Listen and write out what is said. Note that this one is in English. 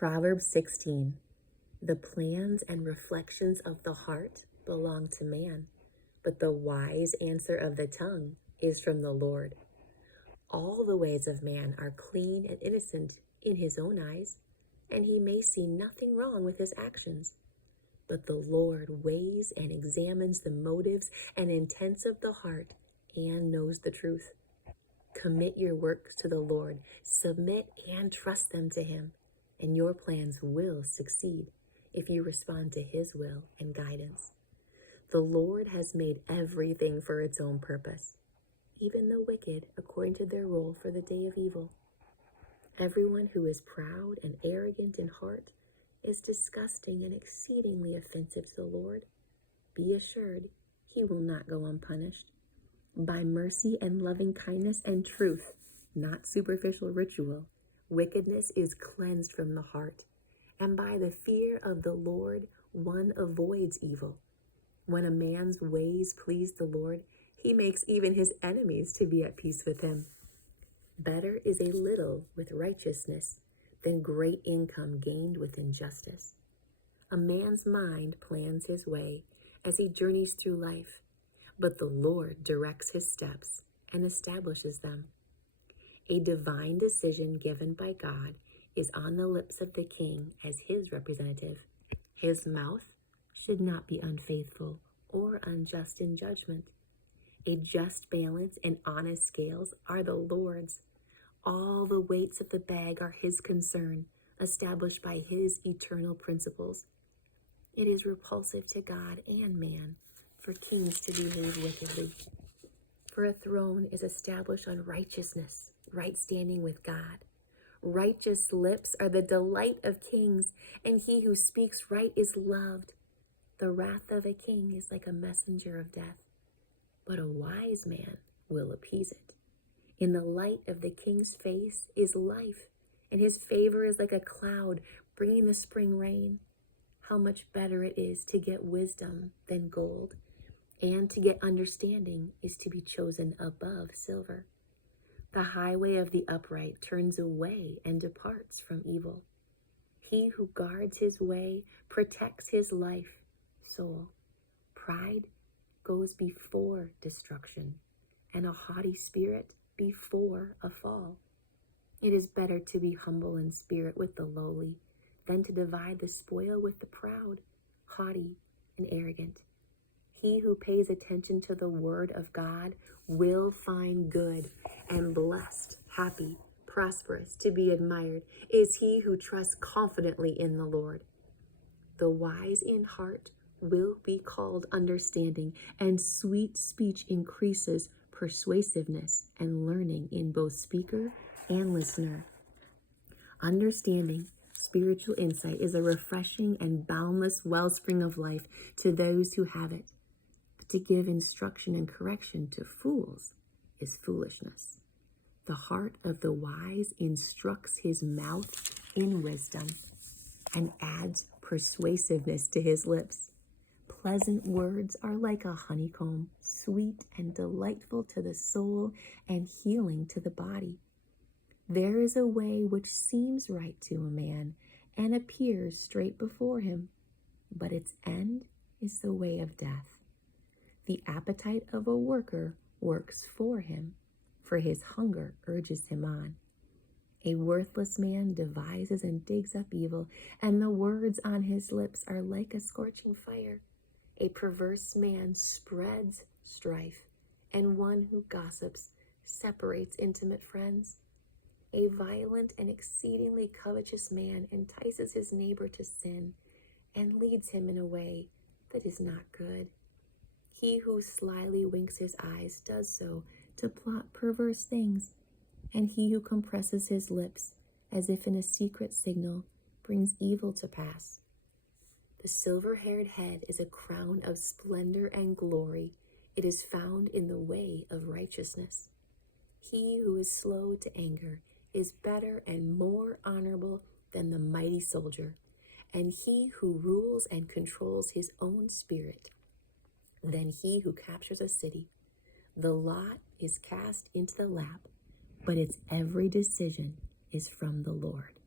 Proverbs 16. The plans and reflections of the heart belong to man, but the wise answer of the tongue is from the Lord. All the ways of man are clean and innocent in his own eyes, and he may see nothing wrong with his actions. But the Lord weighs and examines the motives and intents of the heart and knows the truth. Commit your works to the Lord, submit and trust them to him, and your plans will succeed if you respond to his will and guidance. The Lord has made everything for its own purpose, even the wicked according to their role for the day of evil. Everyone who is proud and arrogant in heart is disgusting and exceedingly offensive to the Lord. Be assured, he will not go unpunished. By mercy and loving kindness and truth, not superficial ritual, wickedness is cleansed from the heart, and by the fear of the Lord one avoids evil. When a man's ways please the Lord, he makes even his enemies to be at peace with him. Better is a little with righteousness than great income gained with injustice. A man's mind plans his way as he journeys through life, but the Lord directs his steps and establishes them. A divine decision given by God is on the lips of the king as his representative. His mouth should not be unfaithful or unjust in judgment. A just balance and honest scales are the Lord's. All the weights of the bag are his concern, established by his eternal principles. It is repulsive to God and man for kings to behave wickedly. For a throne is established on righteousness, right standing with God. Righteous lips are the delight of kings, and he who speaks right is loved. The wrath of a king is like a messenger of death, but a wise man will appease it. In the light of the king's face is life, and his favor is like a cloud bringing the spring rain. How much better it is to get wisdom than gold, and to get understanding is to be chosen above silver. The highway of the upright turns away and departs from evil. He who guards his way protects his life, soul. Pride goes before destruction, and a haughty spirit before a fall. It is better to be humble in spirit with the lowly than to divide the spoil with the proud, haughty, and arrogant. He who pays attention to the word of God will find good, and blessed, happy, prosperous, to be admired is he who trusts confidently in the Lord. The wise in heart will be called understanding, and sweet speech increases persuasiveness and learning in both speaker and listener. Understanding, spiritual insight is a refreshing and boundless wellspring of life to those who have it. But to give instruction and correction to fools is foolishness. The heart of the wise instructs his mouth in wisdom and adds persuasiveness to his lips. Pleasant words are like a honeycomb, sweet and delightful to the soul and healing to the body. There is a way which seems right to a man and appears straight before him, but its end is the way of death. The appetite of a worker works for him, for his hunger urges him on. A worthless man devises and digs up evil, and the words on his lips are like a scorching fire. A perverse man spreads strife, and one who gossips separates intimate friends. A violent and exceedingly covetous man entices his neighbor to sin and leads him in a way that is not good. He who slyly winks his eyes does so to plot perverse things, and he who compresses his lips as if in a secret signal brings evil to pass. The silver-haired head is a crown of splendor and glory. It is found in the way of righteousness. He who is slow to anger is better and more honorable than the mighty soldier, and he who rules and controls his own spirit than he who captures a city. The lot is cast into the lap, but its every decision is from the Lord.